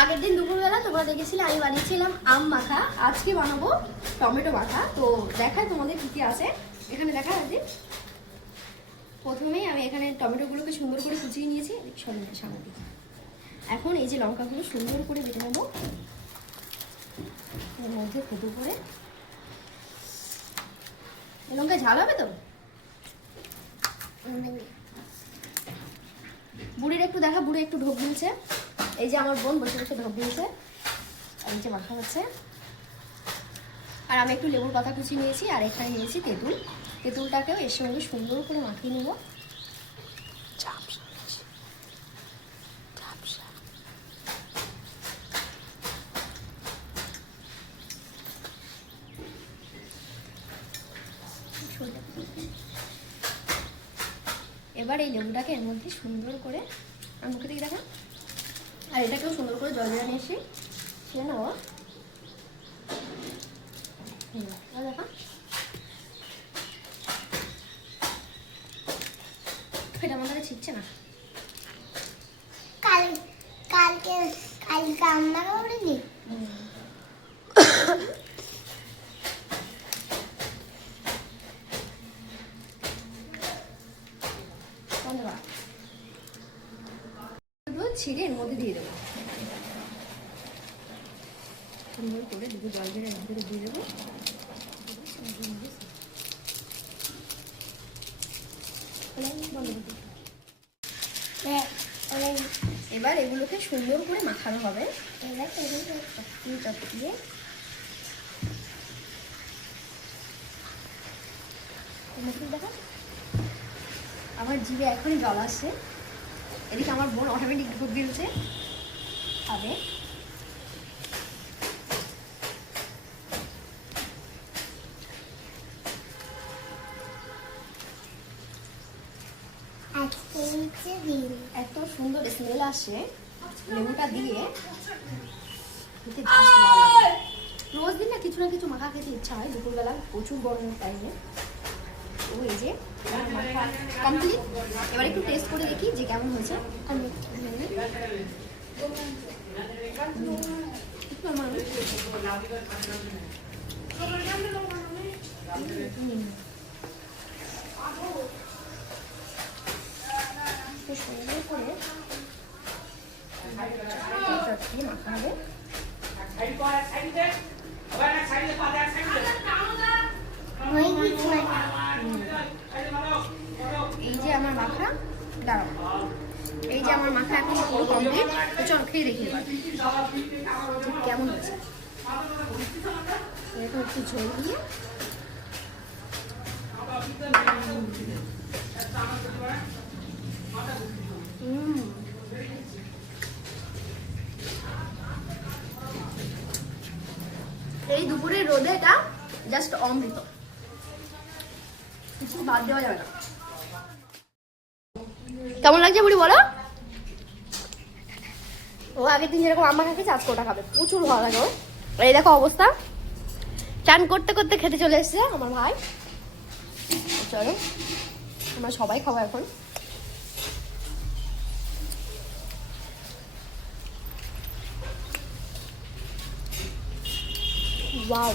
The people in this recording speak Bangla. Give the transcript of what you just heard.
আগের দিন দুপুরবেলা তোমরা দেখেছিলে আমি বানিয়েছিলাম আম মাখা, আজকে বানাবো টমেটো মাখা। তো দেখাই তোমাদের কি কি আছে এখানে। দেখা আছে প্রথমেই আমি এখানে টমেটোগুলোকে সুন্দর করে কুচিয়ে নিয়েছি সামনে দিকে। এখন এই যে লঙ্কাগুলো সুন্দর করে বেটে নেবো, এর মধ্যে ফুটো করে। লঙ্কা ঝাল হবে তো? বুড়ির একটু দেখা, বুড়ি একটু ঢোক দিয়েছে। এই যে আমার বোন বসে বসে ঢোক দিয়েছে, আর এই যে মাখা হচ্ছে। আর আমি একটু লেবুর পাতা কুচি নিয়েছি, আর এখানে নিয়েছি তেঁতুল। তেঁতুলটাকেও এর সঙ্গে সুন্দর করে মাখিয়ে নেব। এবার এই লেবুটাকে এর মধ্যে সুন্দর করে আর মুখে দিকে দেখা, আর এটাকেও সুন্দর করে জল দিয়ে নিয়ে এসে খেয়ে নেবো। দেখা এটা আমার কাছে ছিটছে না। কালকে রান্না করিনি। ছিঁড়ে এর মধ্যে দিয়ে দেবো, সুন্দর করে দুটো জল ঝেড়ে এর মধ্যে দিয়ে দেবো। এবার এগুলোকে সুন্দর করে মাখানো হবে। এবার চটকিয়ে চটকিয়ে দেখা আমার জিভে এখনই জল আসছে। এদিকে আমার বোন অটোমেটিক ঢুক দিয়েছে খাবে। এত সুন্দর স্মেল আসে লেবুটা দিয়ে, রোজ দিন না কিছু না কিছু মাখা খেতে ইচ্ছা হয় দুপুরবেলা প্রচুর গরমের টাইমে। তো এই যে মাখা কমপ্লিট। এবার একটু টেস্ট করে দেখি যে কেমন হয়েছে। সুন্দর করে চটকিয়ে মাখা হবে। এই যে আমার মাখা, দাঁড়াও, এই যে আমার মাখা এখন পুরো কমপ্লিট। তো চল খেয়ে দেখি এবার কেমন হয়েছে। এরকম একটু ঝোল দিয়ে এই দুপুরের রোদে এটা জাস্ট অমৃত, কিছু বাদ দেওয়া যাবে না। কেমন লাগছে বুড়ি বলো? ও আগের দিন যেরকম আম্মা খেয়েছে আজকে ওটা খাবে, প্রচুর ভালো লাগে। এই দেখো অবস্থা, চান করতে করতে খেতে চলে এসছে আমার ভাই। চলো আমরা সবাই খাবো এখন। ওয়াও।